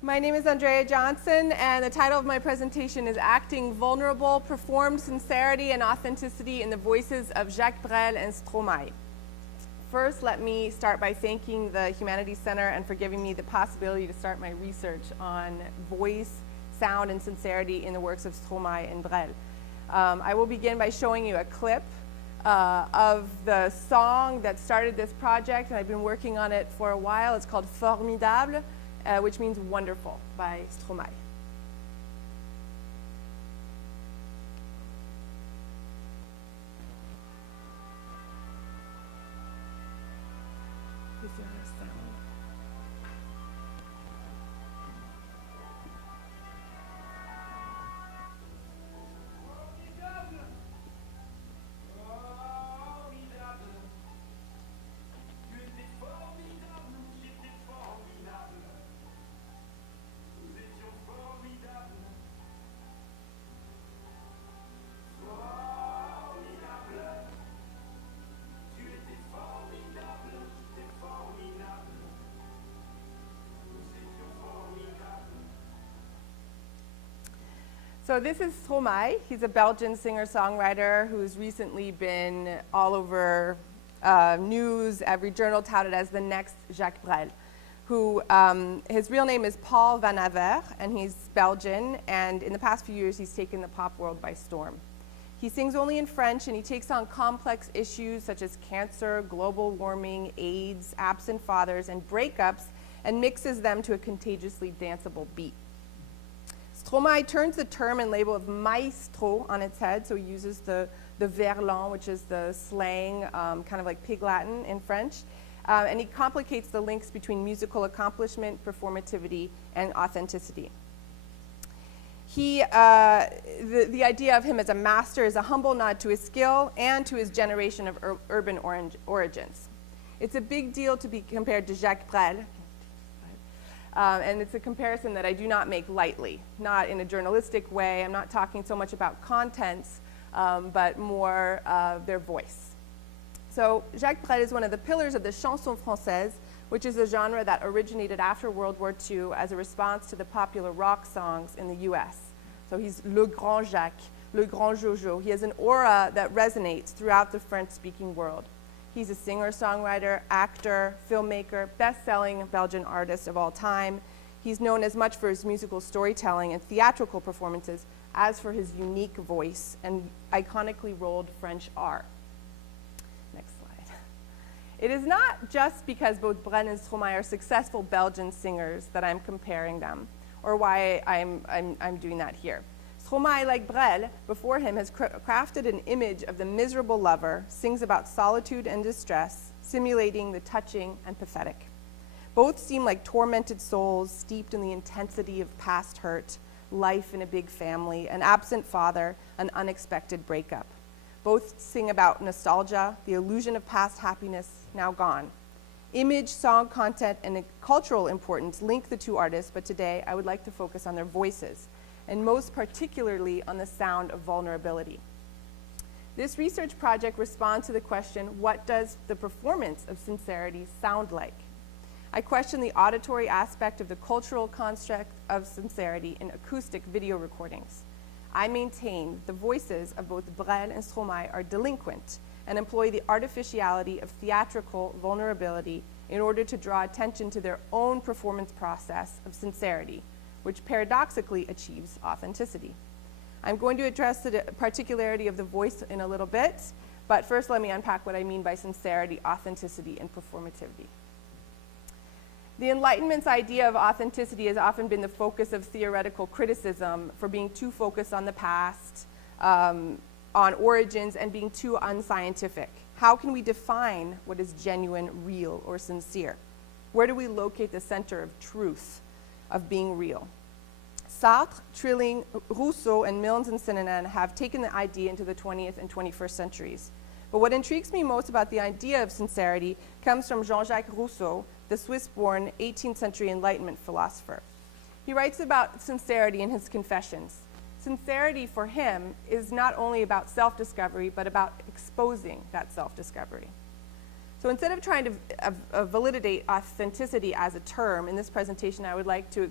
My name is Andrea Jonsson, and the title of my presentation is Acting Vulnerable, Performed Sincerity and Authenticity in the Voices of Jacques Brel and Stromae. First, let me start by thanking the Humanities Center and for giving me the possibility to start my research on voice, sound, and sincerity in the works of Stromae and Brel. I will begin by showing you a clip of the song that started this project, and I've been working on it for a while. It's called Formidable, which means wonderful, by Stromae. Is there a sound? So this is Stromae. He's a Belgian singer-songwriter who's recently been all over news. Every journal touted as the next Jacques Brel, who his real name is Paul Van Aver, and he's Belgian, and in the past few years he's taken the pop world by storm. He sings only in French, and he takes on complex issues such as cancer, global warming, AIDS, absent fathers, and breakups, and mixes them to a contagiously danceable beat. Stromae turns the term and label of maestro on its head, so he uses the verlan, which is the slang, kind of like Pig Latin in French, and he complicates the links between musical accomplishment, performativity, and authenticity. The idea of him as a master is a humble nod to his skill and to his generation of urban origins. It's a big deal to be compared to Jacques Brel, and it's a comparison that I do not make lightly, not in a journalistic way. I'm not talking so much about contents, but more their voice. So Jacques Brel is one of the pillars of the chanson française, which is a genre that originated after World War II as a response to the popular rock songs in the US. So he's Le Grand Jacques, Le Grand Jojo. He has an aura that resonates throughout the French-speaking world. He's a singer-songwriter, actor, filmmaker, best-selling Belgian artist of all time. He's known as much for his musical storytelling and theatrical performances as for his unique voice and iconically rolled French R. Next slide. It is not just because both Brel and Stromae are successful Belgian singers that I'm comparing them, or why I'm doing that here. Stromae, like Brel, before him, has crafted an image of the miserable lover, sings about solitude and distress, simulating the touching and pathetic. Both seem like tormented souls steeped in the intensity of past hurt, life in a big family, an absent father, an unexpected breakup. Both sing about nostalgia, the illusion of past happiness now gone. Image, song content, and cultural importance link the two artists, but today I would like to focus on their voices, and most particularly on the sound of vulnerability. This research project responds to the question, what does the performance of sincerity sound like? I question the auditory aspect of the cultural construct of sincerity in acoustic video recordings. I maintain the voices of both Brel and Stromae are delinquent and employ the artificiality of theatrical vulnerability in order to draw attention to their own performance process of sincerity, which paradoxically achieves authenticity. I'm going to address the particularity of the voice in a little bit, but first let me unpack what I mean by sincerity, authenticity, and performativity. The Enlightenment's idea of authenticity has often been the focus of theoretical criticism for being too focused on the past, on origins, and being too unscientific. How can we define what is genuine, real, or sincere? Where do we locate the center of truth, of being real? Sartre, Trilling, Rousseau, and Milnes and Sinan have taken the idea into the 20th and 21st centuries. But what intrigues me most about the idea of sincerity comes from Jean-Jacques Rousseau, the Swiss-born 18th century Enlightenment philosopher. He writes about sincerity in his Confessions. Sincerity for him is not only about self-discovery, but about exposing that self-discovery. So instead of trying to validate authenticity as a term, in this presentation I would like to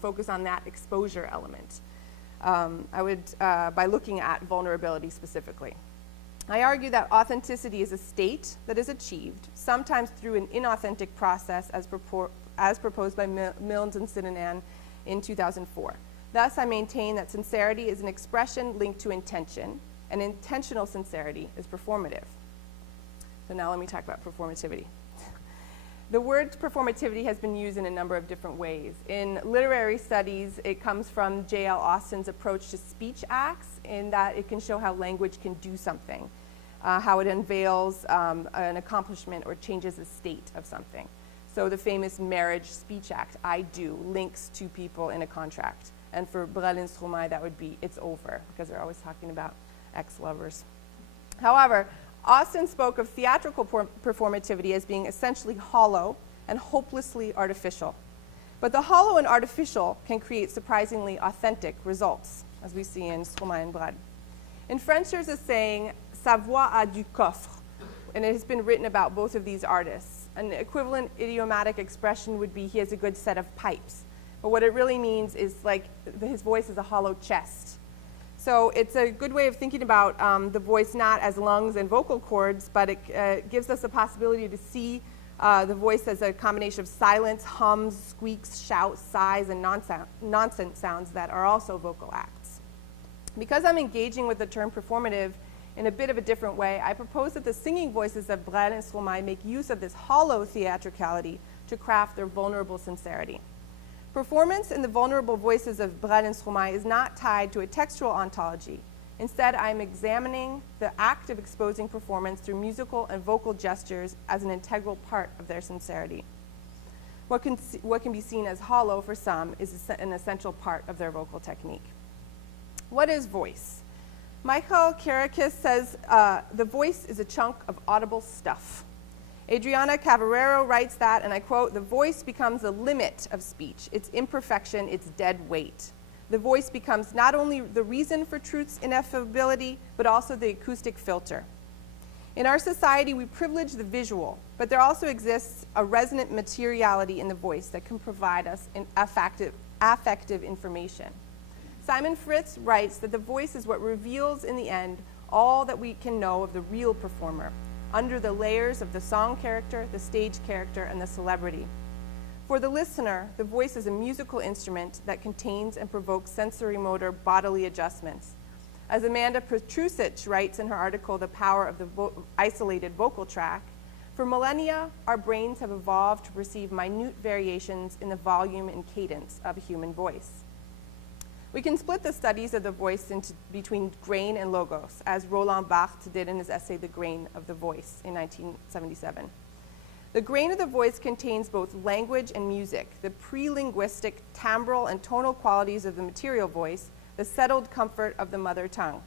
focus on that exposure element. By looking at vulnerability specifically. I argue that authenticity is a state that is achieved, sometimes through an inauthentic process as proposed by Milnes and Sinanan in 2004. Thus, I maintain that sincerity is an expression linked to intention, and intentional sincerity is performative. So now let me talk about performativity. The word performativity has been used in a number of different ways. In literary studies, it comes from J.L. Austin's approach to speech acts, in that it can show how language can do something, how it unveils an accomplishment or changes the state of something. So the famous marriage speech act, I do, links two people in a contract. And for Brel and Stromae, that would be, it's over, because they're always talking about ex-lovers. However, Austin spoke of theatrical performativity as being essentially hollow and hopelessly artificial. But the hollow and artificial can create surprisingly authentic results, as we see in Stromae and Brel. In French, there's a saying, sa voix a du coffre, and it has been written about both of these artists. An equivalent idiomatic expression would be, he has a good set of pipes. But what it really means is like his voice is a hollow chest. So it's a good way of thinking about the voice not as lungs and vocal cords, but it gives us the possibility to see the voice as a combination of silence, hums, squeaks, shouts, sighs, and nonsense sounds that are also vocal acts. Because I'm engaging with the term performative in a bit of a different way, I propose that the singing voices of Brel and Stromae make use of this hollow theatricality to craft their vulnerable sincerity. Performance in the vulnerable voices of Brel and Stromae is not tied to a textual ontology. Instead, I'm examining the act of exposing performance through musical and vocal gestures as an integral part of their sincerity. What can be seen as hollow for some is an essential part of their vocal technique. What is voice? Michael Kirakis says the voice is a chunk of audible stuff. Adriana Cavarero writes that, and I quote, the voice becomes the limit of speech, its imperfection, its dead weight. The voice becomes not only the reason for truth's ineffability, but also the acoustic filter. In our society, we privilege the visual, but there also exists a resonant materiality in the voice that can provide us affective information. Simon Fritz writes that the voice is what reveals in the end all that we can know of the real performer, under the layers of the song character, the stage character, and the celebrity. For the listener, the voice is a musical instrument that contains and provokes sensory-motor bodily adjustments. As Amanda Petrusic writes in her article, The Power of the Isolated Vocal Track, for millennia, our brains have evolved to perceive minute variations in the volume and cadence of a human voice. We can split the studies of the voice between grain and logos, as Roland Barthes did in his essay, The Grain of the Voice, in 1977. The grain of the voice contains both language and music, the pre-linguistic timbral and tonal qualities of the material voice, the settled comfort of the mother tongue.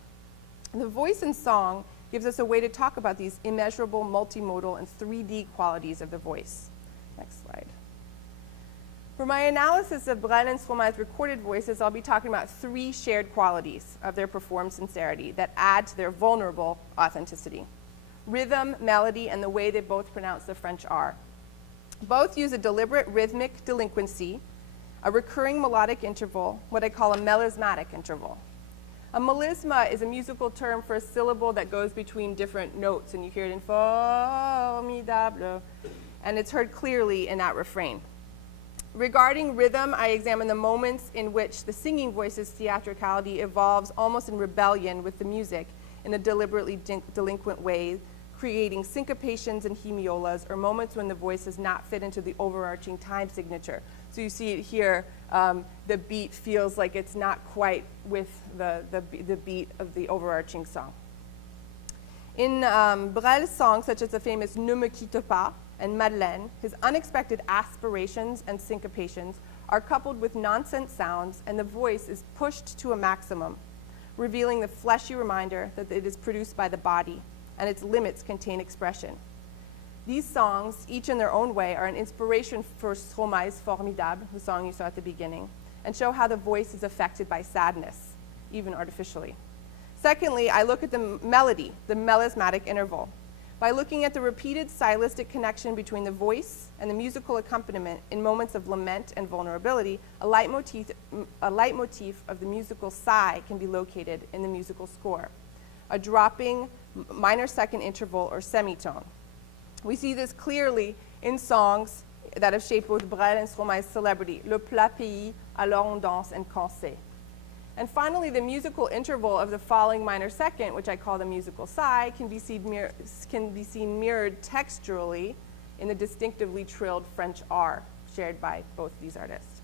The voice in song gives us a way to talk about these immeasurable, multimodal, and 3D qualities of the voice. Next slide. For my analysis of Brel and Stromae's recorded voices, I'll be talking about three shared qualities of their performed sincerity that add to their vulnerable authenticity: rhythm, melody, and the way they both pronounce the French R. Both use a deliberate rhythmic delinquency, a recurring melodic interval, what I call a melismatic interval. A melisma is a musical term for a syllable that goes between different notes, and you hear it in formidable, and it's heard clearly in that refrain. Regarding rhythm, I examine the moments in which the singing voice's theatricality evolves almost in rebellion with the music in a deliberately delinquent way, creating syncopations and hemiolas, or moments when the voice does not fit into the overarching time signature. So you see it here, the beat feels like it's not quite with the beat of the overarching song. In Brel's songs, such as the famous Ne me quitte pas and Madeleine, his unexpected aspirations and syncopations are coupled with nonsense sounds, and the voice is pushed to a maximum, revealing the fleshy reminder that it is produced by the body, and its limits contain expression. These songs, each in their own way, are an inspiration for Stromae's Formidable, the song you saw at the beginning, and show how the voice is affected by sadness, even artificially. Secondly, I look at the melody, the melismatic interval. by looking at the repeated stylistic connection between the voice and the musical accompaniment in moments of lament and vulnerability, a leitmotif of the musical sigh can be located in the musical score, a dropping minor second interval or semitone. We see this clearly in songs that have shaped both Brel and Stromae's celebrity, Le Plat Pays, Alors on danse, and Quand c'est. And finally, the musical interval of the falling minor second, which I call the musical sigh, can be seen mirrored texturally in the distinctively trilled French R, shared by both these artists.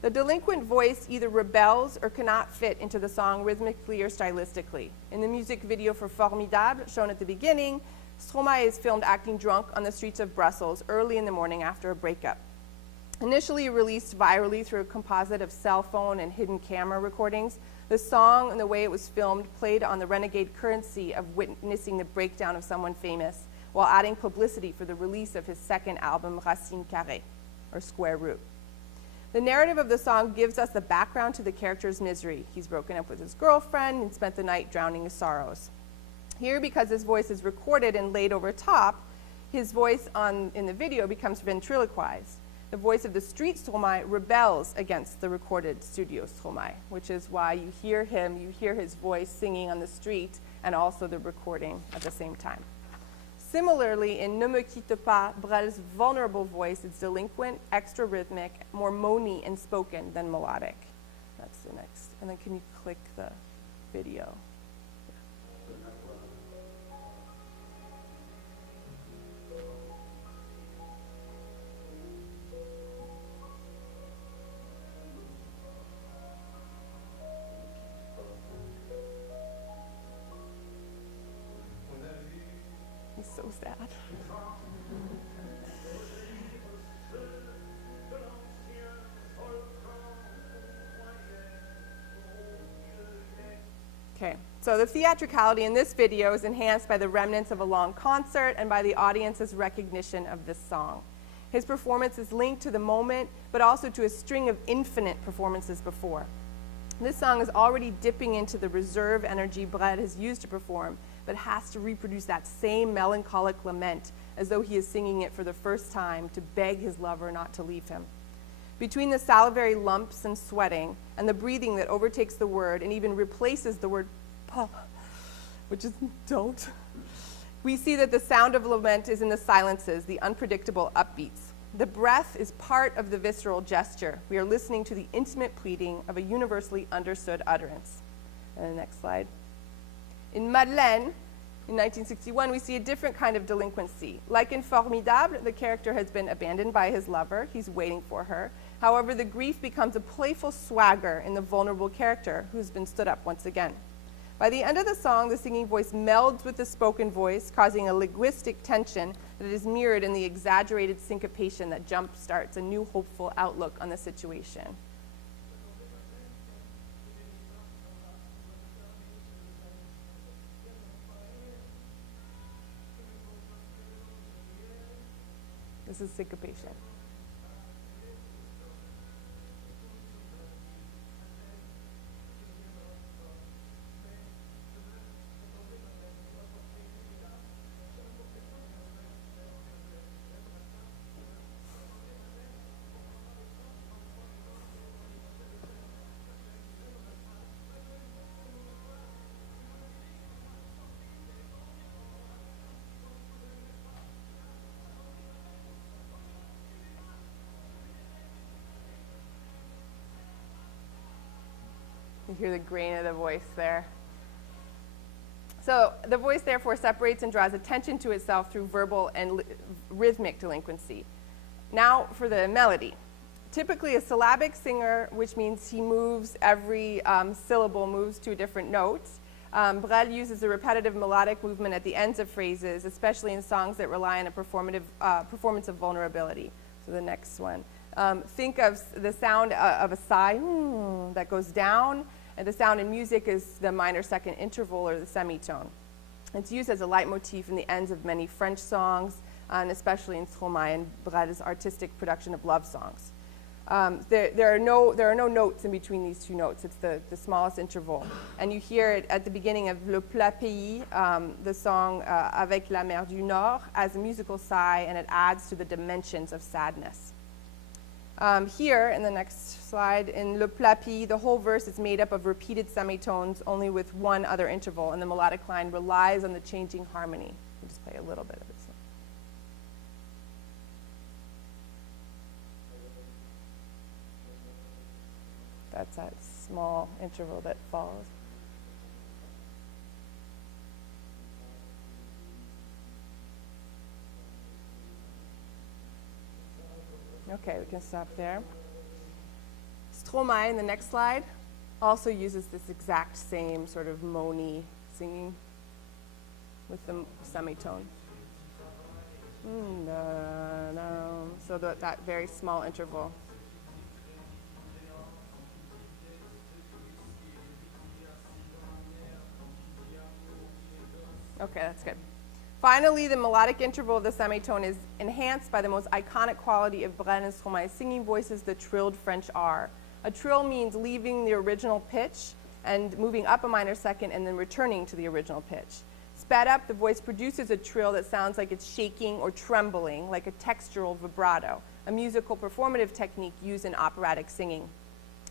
The delinquent voice either rebels or cannot fit into the song rhythmically or stylistically. In the music video for Formidable, shown at the beginning, Stromae is filmed acting drunk on the streets of Brussels early in the morning after a breakup. Initially released virally through a composite of cell phone and hidden camera recordings, the song and the way it was filmed played on the renegade currency of witnessing the breakdown of someone famous, while adding publicity for the release of his second album, Racine Carrée, or Square Root. The narrative of the song gives us the background to the character's misery. He's broken up with his girlfriend and spent the night drowning his sorrows. Here, because his voice is recorded and laid over top, his voice in the video becomes ventriloquized. The voice of the street Stromae rebels against the recorded studio Stromae, which is why you hear his voice singing on the street and also the recording at the same time. Similarly, in Ne me quitte pas, Brel's vulnerable voice is delinquent, extra rhythmic, more moany and spoken than melodic. That's the next. And then can you click the video? He's so sad. Okay, so the theatricality in this video is enhanced by the remnants of a long concert and by the audience's recognition of this song. His performance is linked to the moment, but also to a string of infinite performances before. This song is already dipping into the reserve energy Brel has used to perform, but has to reproduce that same melancholic lament as though he is singing it for the first time to beg his lover not to leave him. Between the salivary lumps and sweating and the breathing that overtakes the word and even replaces the word pa, which is don't, we see that the sound of lament is in the silences, the unpredictable upbeats. The breath is part of the visceral gesture. We are listening to the intimate pleading of a universally understood utterance. And the next slide. In Madeleine, in 1961, we see a different kind of delinquency. Like in Formidable, the character has been abandoned by his lover. He's waiting for her. However, the grief becomes a playful swagger in the vulnerable character who's been stood up once again. By the end of the song, the singing voice melds with the spoken voice, causing a linguistic tension that is mirrored in the exaggerated syncopation that jump-starts a new hopeful outlook on the situation. This is syncopation. You hear the grain of the voice there. So the voice therefore separates and draws attention to itself through verbal and rhythmic delinquency. Now for the melody. Typically a syllabic singer, which means he moves, every syllable moves to a different note. Brel uses a repetitive melodic movement at the ends of phrases, especially in songs that rely on a performance of vulnerability. So the next one. Think of the sound of a sigh that goes down, and the sound in music is the minor second interval or the semitone. It's used as a leitmotif in the ends of many French songs, and especially in Stromae and Brel's artistic production of love songs. There are no notes in between these two notes. It's the smallest interval. And you hear it at the beginning of Le Plat Pays, the song Avec la mer du Nord, as a musical sigh, and it adds to the dimensions of sadness. Here, in the next slide, in Le Plat Pays, the whole verse is made up of repeated semitones, only with one other interval, and the melodic line relies on the changing harmony. I'll just play a little bit of this one. That's that small interval that follows. Okay, we can stop there. Stromae, in the next slide, also uses this exact same sort of moany singing with the semitone. So that very small interval. Okay, that's good. Finally, the melodic interval of the semitone is enhanced by the most iconic quality of Brel and Stromae's singing voices, the trilled French R. A trill means leaving the original pitch and moving up a minor second and then returning to the original pitch. Sped up, the voice produces a trill that sounds like it's shaking or trembling, like a textural vibrato, a musical performative technique used in operatic singing.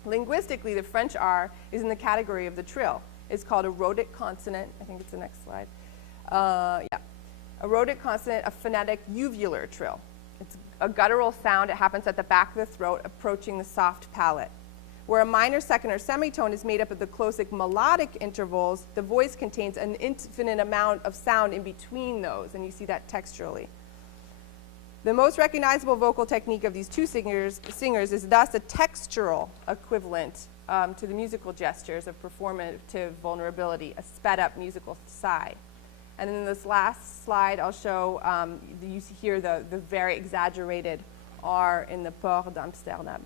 Linguistically, the French R is in the category of the trill. It's called a rhotic consonant. I think it's the next slide. A rhotic consonant, a phonetic uvular trill. It's a guttural sound. It happens at the back of the throat, approaching the soft palate. Where a minor second or semitone is made up of the closic melodic intervals, the voice contains an infinite amount of sound in between those, and you see that texturally. The most recognizable vocal technique of these two singers is thus a textural equivalent to the musical gestures of performative vulnerability, a sped-up musical sigh. And in this last slide, I'll show, you hear the very exaggerated R in the Port d'Amsterdam.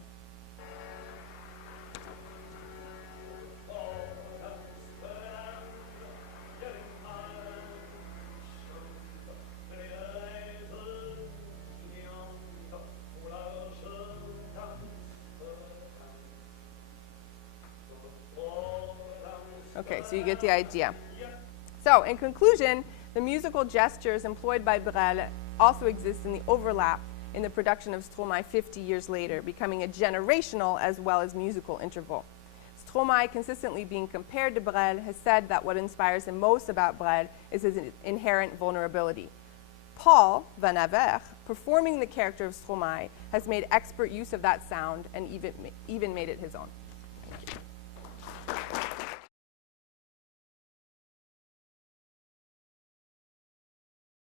Okay, so you get the idea. So, in conclusion, the musical gestures employed by Brel also exist in the overlap in the production of Stromae 50 years later, becoming a generational as well as musical interval. Stromae, consistently being compared to Brel, has said that what inspires him most about Brel is his inherent vulnerability. Paul Van Aver, performing the character of Stromae, has made expert use of that sound and even made it his own.